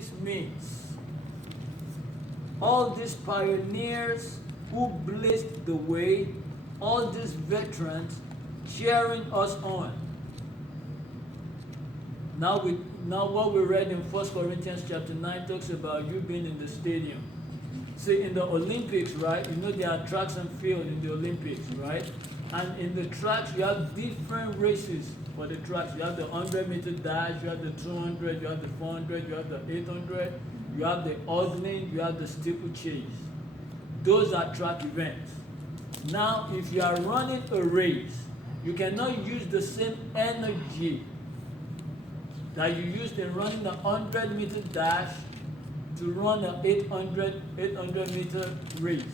this means. All these pioneers who blazed the way, all these veterans cheering us on. Now what we read in 1 Corinthians chapter 9 talks about you being in the stadium. See, in the Olympics, right, you know there are tracks and field in the Olympics, right? And in the tracks, you have different races for the tracks. You have the 100-meter dash, you have the 200, you have the 400, you have the 800, you have the hurdling, you have the steeplechase. Those are track events. Now, if you are running a race, you cannot use the same energy that you used in running a 100-meter dash to run an 800-meter race.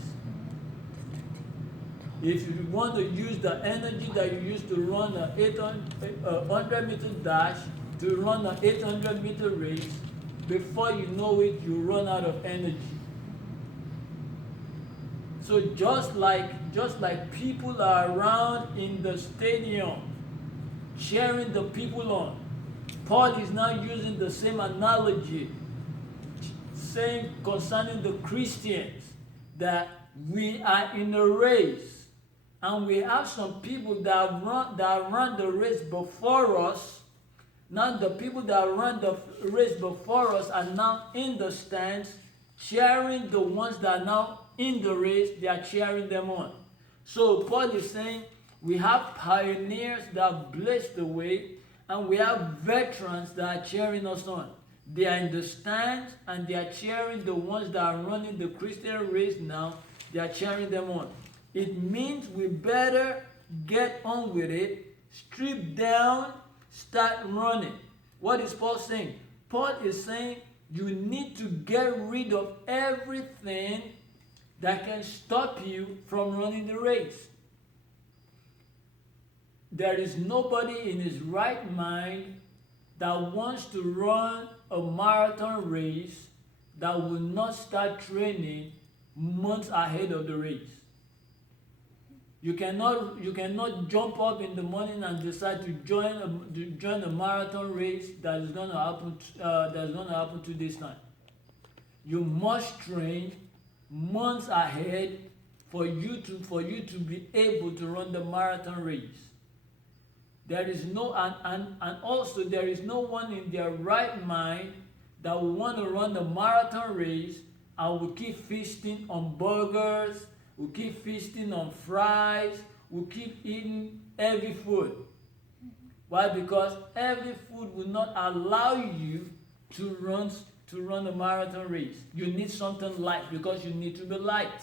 If you want to use the energy that you used to run a 100-meter dash to run an 800-meter race, before you know it, you run out of energy. So just like people are around in the stadium cheering the people on, Paul is now using the same analogy, saying concerning the Christians that we are in a race, and we have some people that run the race before us. Now the people that run the race before us are now in the stands cheering the ones that are now in the race. They are cheering them on. So Paul is saying we have pioneers that blazed the way, and we have veterans that are cheering us on. They are in the stands and they are cheering the ones that are running the Christian race now. They are cheering them on. It means we better get on with it, strip down, start running. What is Paul saying? Paul is saying you need to get rid of everything that can stop you from running the race. There is nobody in his right mind that wants to run a marathon race that will not start training months ahead of the race. You cannot jump up in the morning and decide to join a marathon race that is going to happen 2 days time. You must train months ahead for you to be able to run the marathon race. There is no and also there is no one in their right mind that will want to run the marathon race and will keep feasting on burgers, will keep feasting on fries, will keep eating heavy food. Why? Because heavy food will not allow you to run a marathon race. You need something light because you need to be light.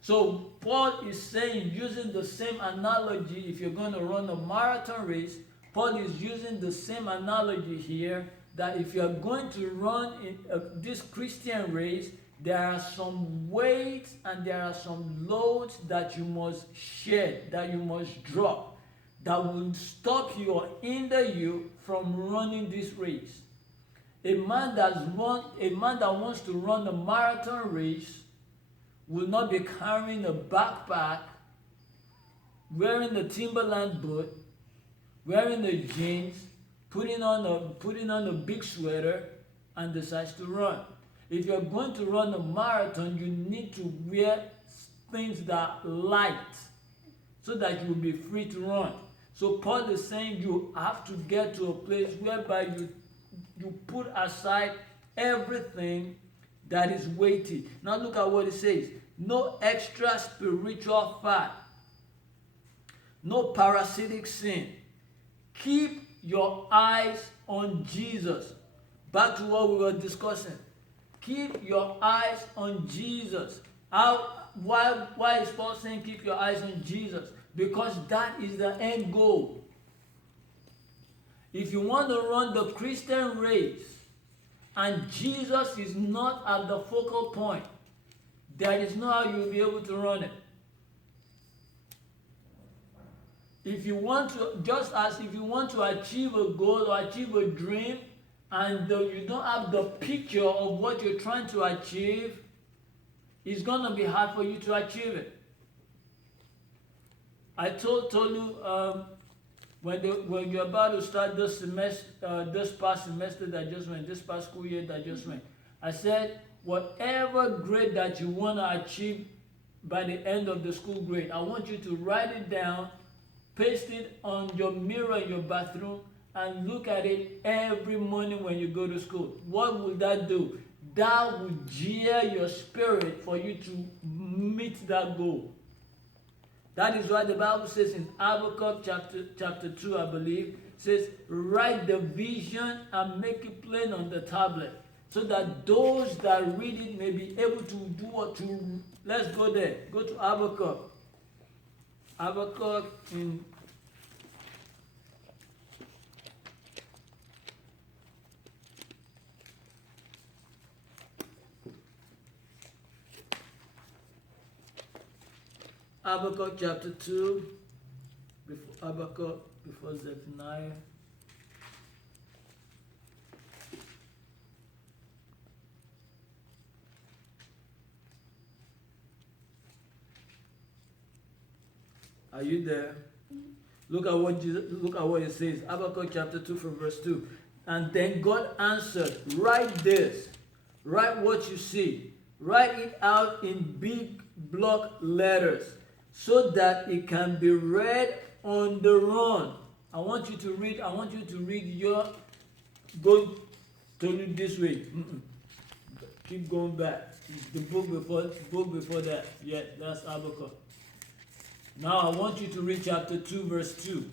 So Paul is saying, using the same analogy, if you're going to run a marathon race, Paul is using the same analogy here, that if you're going to run this Christian race, there are some weights and there are some loads that you must shed, that you must drop, that will stop you or hinder you from running this race. A man that wants to run a marathon race will not be carrying a backpack, wearing a Timberland boot, wearing the jeans, putting on a big sweater, and decides to run. If you're going to run a marathon, you need to wear things that are light so that you will be free to run. So Paul is saying you have to get to a place whereby you put aside everything that is weighty. Now look at what it says. No extra spiritual fat. No parasitic sin. Keep your eyes on Jesus. Back to what we were discussing. Keep your eyes on Jesus. Why is Paul saying keep your eyes on Jesus? Because that is the end goal. If you want to run the Christian race and Jesus is not at the focal point, there is no how you will be able to run it. If you want to achieve a goal or achieve a dream, and you don't have the picture of what you're trying to achieve, it's going to be hard for you to achieve it. I told you when you're about to start this semester, this past semester that just went, this past school year that just went, I said whatever grade that you want to achieve by the end of the school grade, I want you to write it down, paste it on your mirror in your bathroom, and look at it every morning when you go to school. What will that do? That will jeer your spirit for you to meet that goal. That is why the Bible says in Habakkuk chapter 2, I believe, says, write the vision and make it plain on the tablet, so that those that read it may be able to do what to. Let's go there. Go to Habakkuk. Habakkuk in Habakkuk chapter 2, before Habakkuk, before Zephaniah. Are you there? Look at what it says. Habakkuk chapter 2 from verse 2. And then God answered, write this. Write what you see. Write it out in big block letters, so that it can be read on the run. I want you to read your, go to read this way. Keep going back. It's the book before that. Yeah, that's Habakkuk. Now I want you to read chapter 2, verse 2.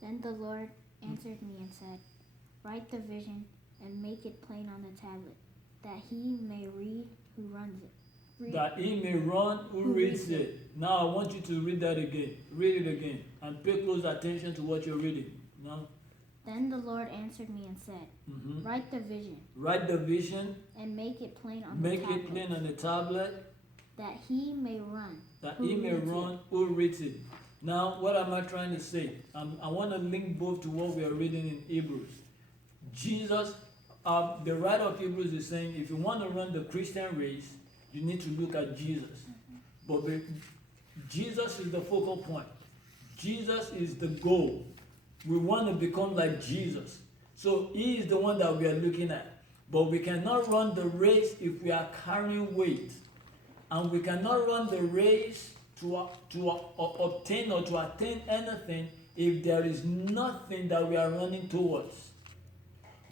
Then the Lord answered me and said, write the vision and make it plain on the tablet, that he may read who runs it. That he may run who reads it. Now I want you to read that again. Read it again. And pay close attention to what you're reading. Now. Then the Lord answered me and said, write the vision. Write the vision. And make it plain on the tablet. Make it plain on the tablet. That he may run. That he may run who reads it. Now, what am I trying to say? I want to link both to what we are reading in Hebrews. Jesus, the writer of Hebrews is saying, if you want to run the Christian race, you need to look at Jesus. But Jesus is the focal point. Jesus is the goal. We want to become like Jesus. So he is the one that we are looking at. But we cannot run the race if we are carrying weight. And we cannot run the race to obtain or to attain anything if there is nothing that we are running towards.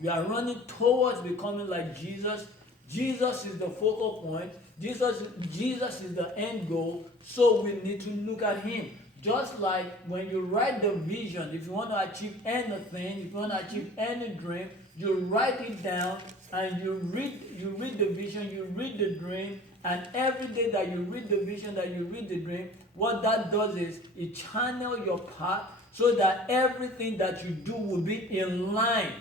We are running towards becoming like Jesus. Jesus is the focal point. Jesus is the end goal. So we need to look at him. Just like when you write the vision, if you want to achieve anything, if you want to achieve any dream, you write it down and you read the vision, you read the dream, and every day that you read the vision, that you read the dream, what that does is it channels your path so that everything that you do will be in line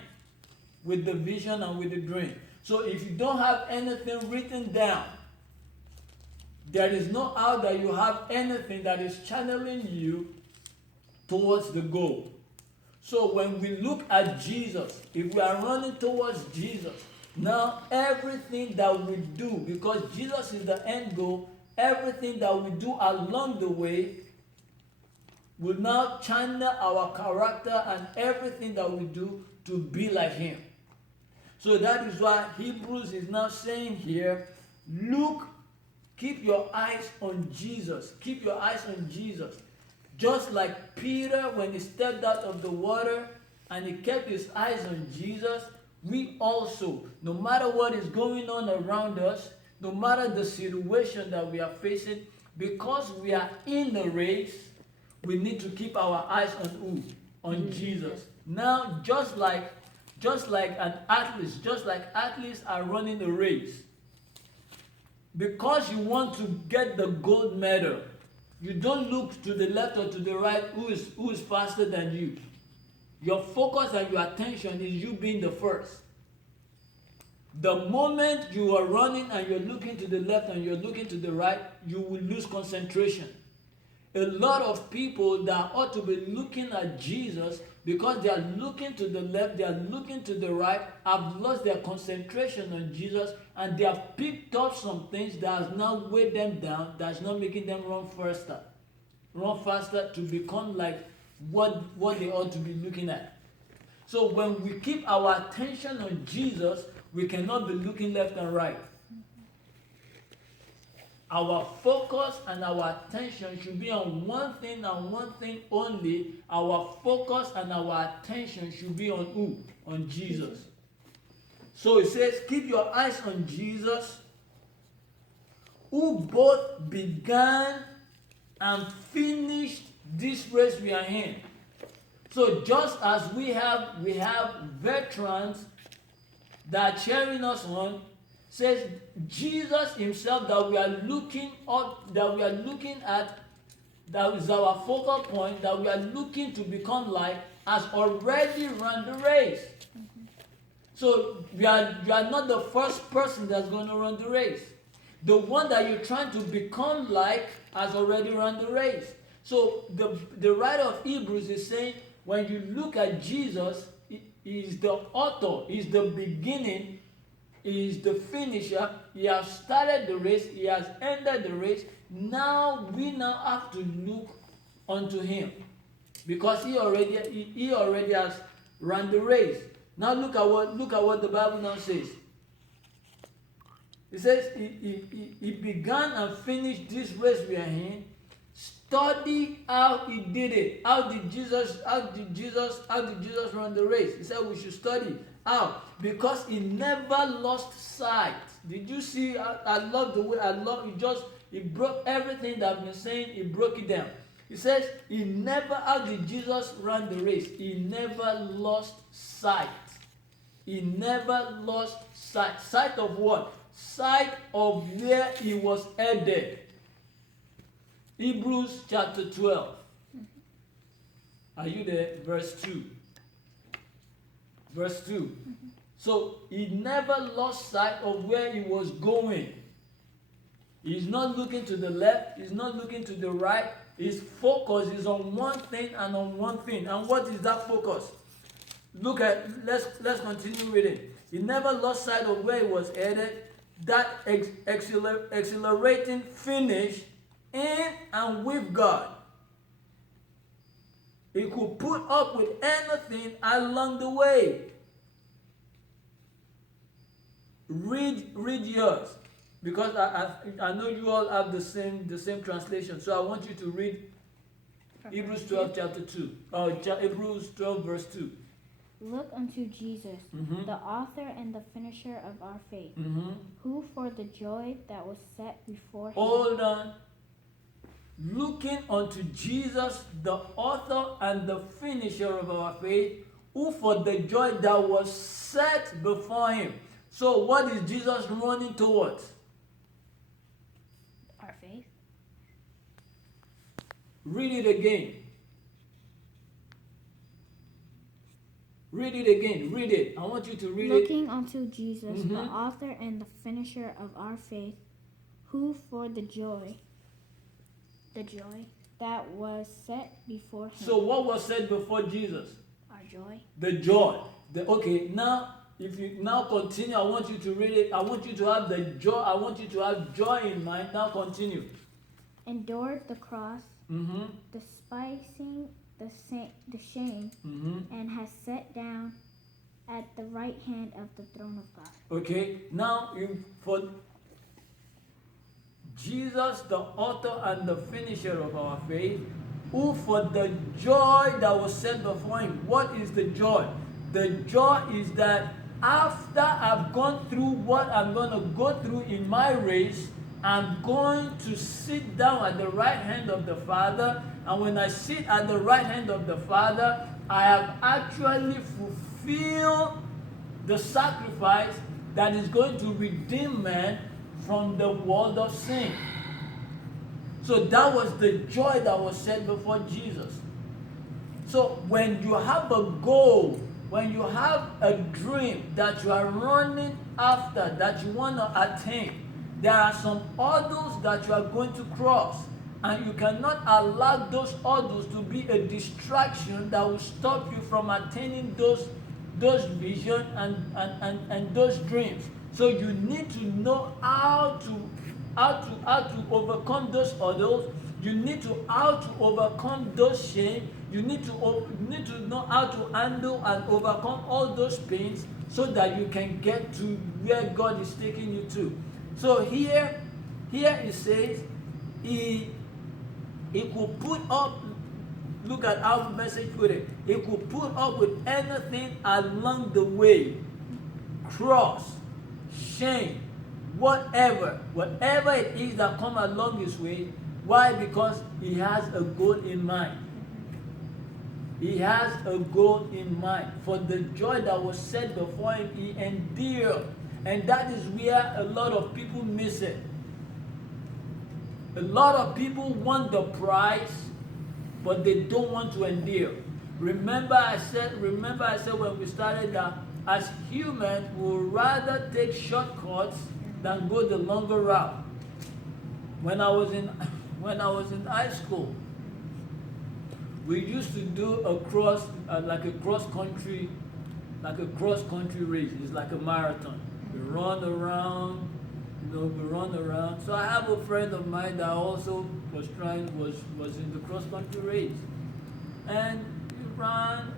with the vision and with the dream. So if you don't have anything written down, there is no how that you have anything that is channeling you towards the goal. So when we look at Jesus, if we are running towards Jesus, now everything that we do, because Jesus is the end goal, everything that we do along the way will now channel our character and everything that we do to be like him. So that is why Hebrews is now saying here, look, keep your eyes on Jesus. Keep your eyes on Jesus. Just like Peter, when he stepped out of the water and he kept his eyes on Jesus, we also, no matter what is going on around us, no matter the situation that we are facing, because we are in the race, we need to keep our eyes on who? On Jesus. Now, just like athletes are running a race, because you want to get the gold medal, you don't look to the left or to the right who is faster than you. Your focus and your attention is you being the first. The moment you are running and you're looking to the left and you're looking to the right, you will lose concentration. A lot of people that ought to be looking at Jesus, because they are looking to the left, they are looking to the right, have lost their concentration on Jesus, and they have picked up some things that has now weighed them down, that's not making them run faster to become like what they ought to be looking at. So when we keep our attention on Jesus, we cannot be looking left and right. Our focus and our attention should be on one thing and one thing only. Our focus and our attention should be on who? On Jesus. So it says, keep your eyes on Jesus, who both began and finished this race we are in. So just as we have veterans that are cheering us on, says Jesus himself that we are looking at, that is our focal point, that we are looking to become like, has already run the race. So you are not the first person that's going to run the race. The one that you're trying to become like has already run the race. So the writer of Hebrews is saying, when you look at Jesus, he is the author, he is the beginning, he is the finisher. He has started the race, he has ended the race. Now we have to look unto him, because he already has run the race. Now look at what the Bible now says. It says he began and finished this race we are in. Study how he did it. How did Jesus run the race? He said we should study. How? Because he never lost sight. Did you see? I love the way he broke everything that I've been saying, he broke it down. He says how did Jesus run the race? He never lost sight. He never lost sight. Sight of what? Sight of where he was headed. Hebrews chapter 12. Are you there? Verse 2. Verse 2. So he never lost sight of where he was going. He's not looking to the left. He's not looking to the right. His focus is on one thing and on one thing. And what is that focus? Let's continue reading. He never lost sight of where he was headed. That accelerating finish in and with God. He could put up with anything along the way. Read yours, because I know you all have the same translation. So I want you to read Hebrews 12 chapter 2. Hebrews 12 verse 2. Look unto Jesus, the author and the finisher of our faith, who for the joy that was set before him. Hold on. Looking unto Jesus, the author and the finisher of our faith, who for the joy that was set before him. So what is Jesus running towards? Our faith. Read it again. Read it again. Read it. I want you to read it. Looking unto Jesus, the author and the finisher of our faith, who for the joy that was set before him. So what was set before Jesus? Our joy. The joy. Okay, now if you now continue, I want you to read it. I want you to have the joy. I want you to have joy in mind. Now continue. Endured the cross, despising the shame, and has sat down at the right hand of the throne of God. Okay, now for Jesus, the author and the finisher of our faith, who for the joy that was set before him. What is the joy? The joy is that after I've gone through what I'm going to go through in my race, I'm going to sit down at the right hand of the Father. And when I sit at the right hand of the Father, I have actually fulfilled the sacrifice that is going to redeem man from the world of sin. So that was the joy that was set before Jesus. So when you have a goal, when you have a dream that you are running after, that you want to attain, there are some hurdles that you are going to cross. And you cannot allow those hurdles to be a distraction that will stop you from attaining those visions and those dreams. So you need to know how to overcome those hurdles. You need to how to overcome those shame. You need to know how to handle and overcome all those pains so that you can get to where God is taking you to. So here it says he could put up, look at how the message put it, he could put up with anything along the way. Cross, shame, whatever it is that come along his way. Why? Because he has a goal in mind. He has a goal in mind. For the joy that was set before him, he endured. And that is where a lot of people miss it. A lot of people want the prize, but they don't want to endure. Remember I said when we started that as humans, we would rather take shortcuts than go the longer route. When I was in high school, we used to do a cross country race. It's like a marathon. We run around. So I have a friend of mine that also was in the cross country race, and he ran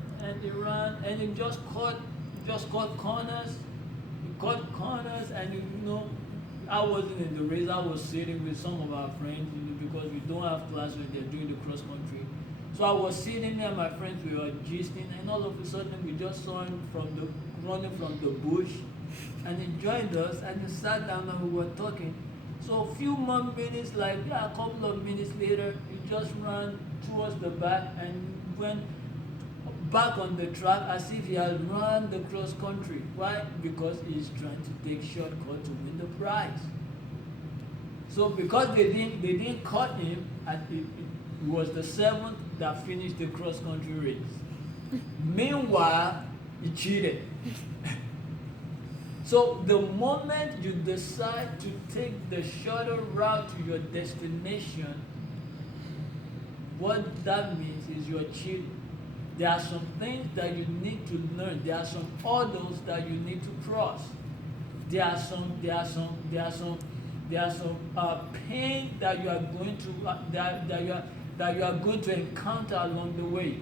and he just caught corners. He caught corners, and I wasn't in the race. I was sitting with some of our friends, because we don't have class when they're doing the cross country. So I was sitting there, my friends, we were gisting, and all of a sudden we just saw him running from the bush, and he joined us, and he sat down and we were talking. So a few more minutes, a couple of minutes later, he just ran towards the back and went back on the track as if he had run the cross country. Why? Because he's trying to take shortcut to win the prize. So because they didn't cut him, and it was the seventh that finished the cross country race. Meanwhile, he cheated. So the moment you decide to take the shorter route to your destination, what that means is you're cheating. There are some things that you need to learn. There are some hurdles that you need to cross. There are some pain that you are going to that you are going to encounter along the way.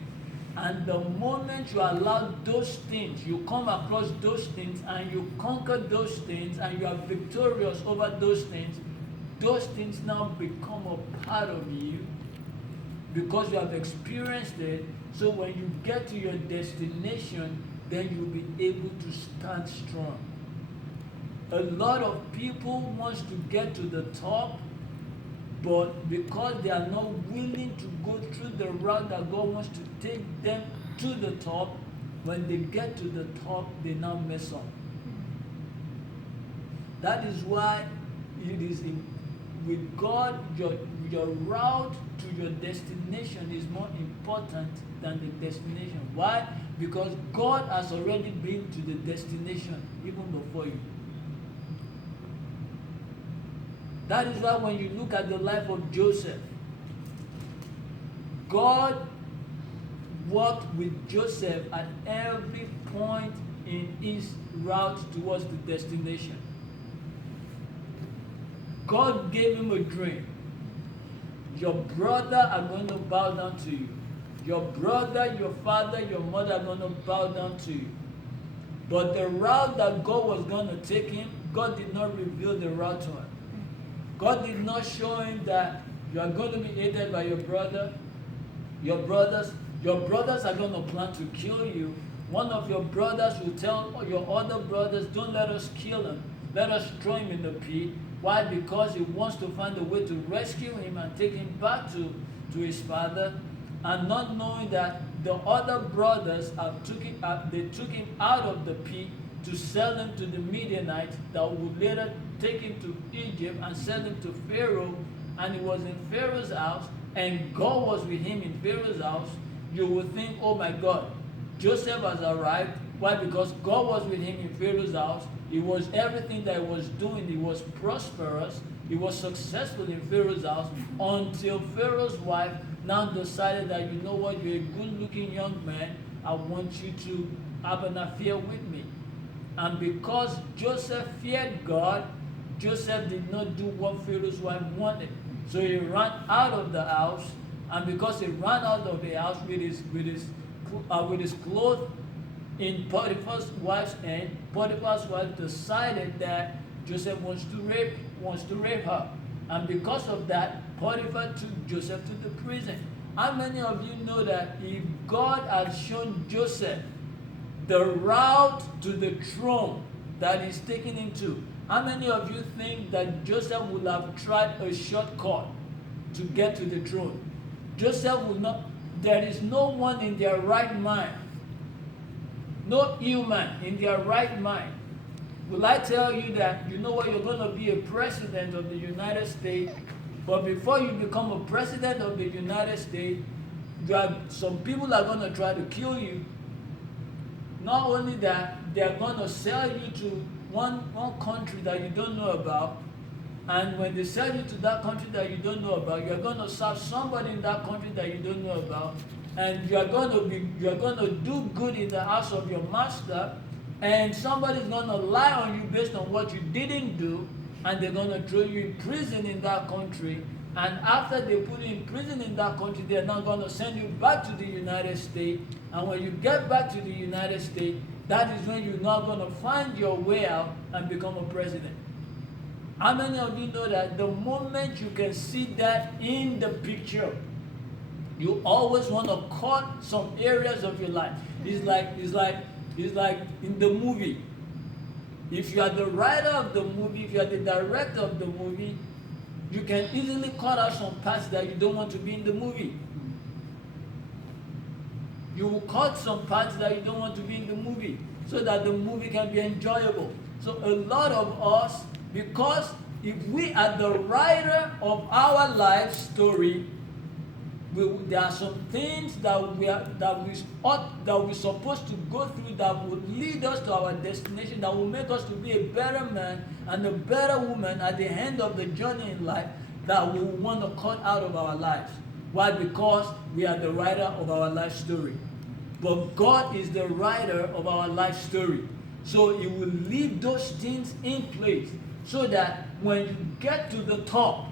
And the moment you allow those things, you come across those things and you conquer those things and you are victorious over those things now become a part of you because you have experienced it. So when you get to your destination, then you'll be able to stand strong. A lot of people want to get to the top, but because they are not willing to go through the route that God wants to take them to the top, when they get to the top, they now mess up. That is why it is with God, your route to your destination is more important than the destination. Why? Because God has already been to the destination even before you. That is why when you look at the life of Joseph, God walked with Joseph at every point in his route towards the destination. God gave him a dream. Your brother are going to bow down to you. Your brother, your father, your mother are going to bow down to you. But the route that God was going to take him, God did not reveal the route to him. God did not show him that you are going to be hated by your brother. Your brothers are going to plan to kill you. One of your brothers will tell your other brothers, don't let us kill him. Let us throw him in the pit. Why? Because he wants to find a way to rescue him and take him back to his father. And not knowing that the other brothers took him out of the pit to sell him to the Midianites that would later take him to Egypt and sell him to Pharaoh. And he was in Pharaoh's house, and God was with him in Pharaoh's house. You would think, oh my God, Joseph has arrived. Why? Because God was with him in Pharaoh's house. It was everything that he was doing. He was prosperous. He was successful in Pharaoh's house until Pharaoh's wife now decided that, you know what, you're a good-looking young man. I want you to have an affair with me. And because Joseph feared God, Joseph did not do what Pharaoh's wife wanted. So he ran out of the house, and because he ran out of the house with his clothes in Potiphar's wife's hand, Potiphar's wife decided that Joseph wants to rape her. And because of that, Potiphar took Joseph to the prison. How many of you know that if God had shown Joseph the route to the throne that he's taking him to, how many of you think that Joseph would have tried a shortcut to get to the throne? Joseph would not. There is no one in their right mind, no human in their right mind. Will I tell you that, you know what, you're going to be a president of the United States, but before you become a president of the United States, some people are going to try to kill you. Not only that, they're going to sell you to one country that you don't know about, and when they sell you to that country that you don't know about, you're going to serve somebody in that country that you don't know about, and you're going to do good in the house of your master, and somebody's going to lie on you based on what you didn't do, and they're going to throw you in prison in that country. And after they put you in prison in that country, they're now going to send you back to the United States. And when you get back to the United States, that is when you're now going to find your way out and become a president. How many of you know that the moment you can see that in the picture, you always want to cut some areas of your life? It's like in the movie. If you are the writer of the movie, if you are the director of the movie, you can easily cut out some parts that you don't want to be in the movie. You will cut some parts that you don't want to be in the movie so that the movie can be enjoyable. So a lot of us, because if we are the writer of our life story, there are some things that we're supposed to go through that would lead us to our destination, that will make us to be a better man and a better woman at the end of the journey in life, that we want to cut out of our lives. Why? Because we are the writer of our life story. But God is the writer of our life story. So He will leave those things in place so that when you get to the top,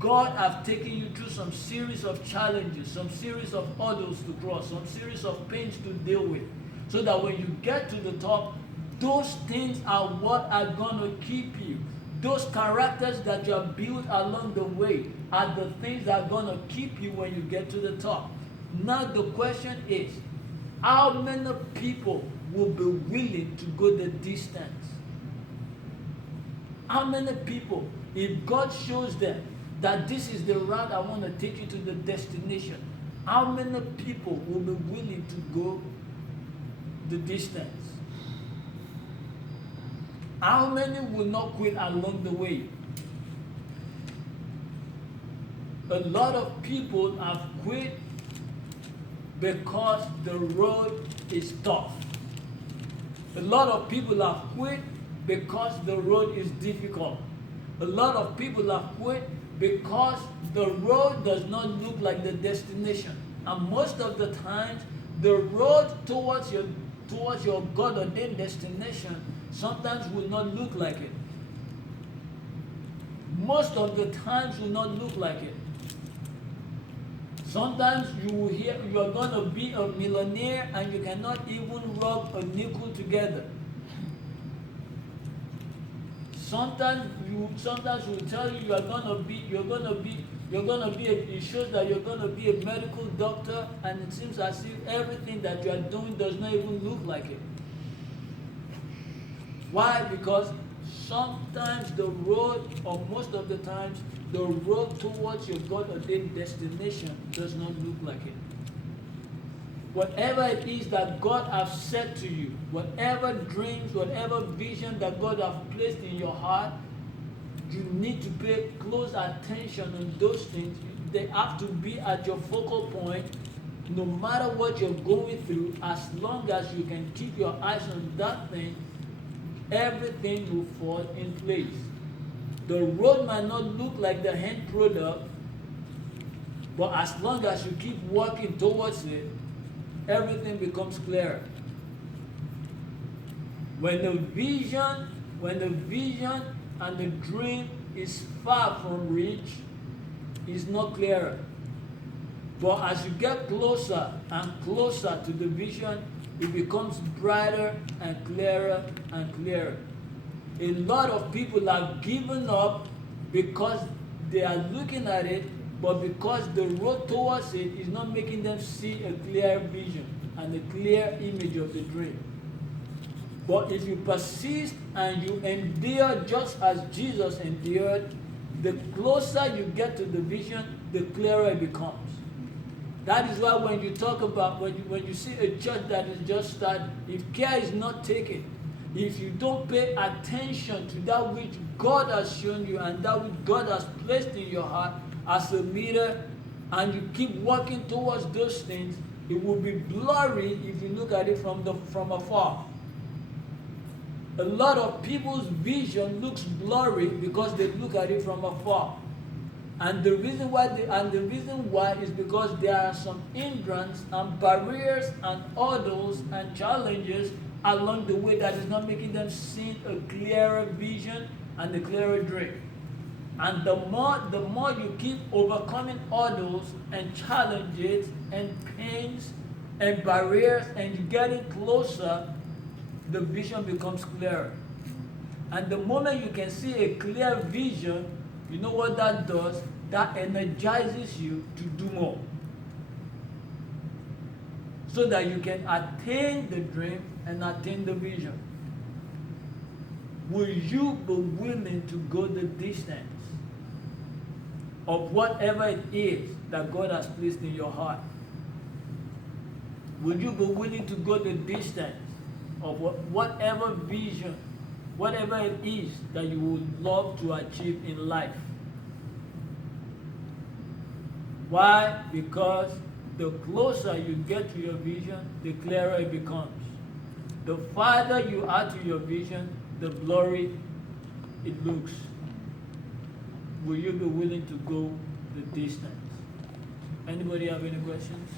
God has taken you through some series of challenges, some series of hurdles to cross, some series of pains to deal with, so that when you get to the top, those things are what are going to keep you. Those characters that you have built along the way are the things that are going to keep you when you get to the top. Now the question is, how many people will be willing to go the distance? How many people, if God shows them that this is the route I want to take you to the destination, how many people will be willing to go the distance? How many will not quit along the way? A lot of people have quit because the road is tough. A lot of people have quit because the road is difficult. A lot of people have quit because the road does not look like the destination. And most of the times, the road towards your God-ordained destination sometimes will not look like it. Most of the times will not look like it. Sometimes you will hear you are going to be a millionaire and you cannot even rub a nickel together. Sometimes will tell you it shows that you're going to be a medical doctor, and it seems as if everything that you are doing does not even look like it. Why? Because sometimes the road, or most of the times, the road towards your God-ordained destination does not look like it. Whatever it is that God has said to you, whatever dreams, whatever vision that God has placed in your heart, you need to pay close attention on those things. They have to be at your focal point, no matter what you're going through. As long as you can keep your eyes on that thing, everything will fall in place. The road might not look like the end product, but as long as you keep walking towards it, everything becomes clearer. When the vision and the dream is far from reach, it's not clearer. But as you get closer and closer to the vision, it becomes brighter and clearer and clearer. A lot of people have given up because they are looking at it, but because the road towards it is not making them see a clear vision and a clear image of the dream. But if you persist and you endure just as Jesus endured, the closer you get to the vision, the clearer it becomes. That is why when you talk about, when you see a church that is just started, if care is not taken, if you don't pay attention to that which God has shown you and that which God has placed in your heart as a leader, and you keep working towards those things, it will be blurry if you look at it from afar. A lot of people's vision looks blurry because they look at it from afar. And the reason why is because there are some hindrances and barriers and hurdles and challenges along the way that is not making them see a clearer vision and a clearer dream. And the more you keep overcoming hurdles and challenges and pains and barriers and you getting closer, the vision becomes clearer. And the moment you can see a clear vision, you know what that does? That energizes you to do more. So that you can attain the dream and attain the vision. Will you be willing to go the distance of whatever it is that God has placed in your heart? Will you be willing to go the distance of whatever vision, whatever it is that you would love to achieve in life? Why? Because the closer you get to your vision, the clearer it becomes. The farther you are to your vision, the blurry it looks. Will you be willing to go the distance? Anybody have any questions?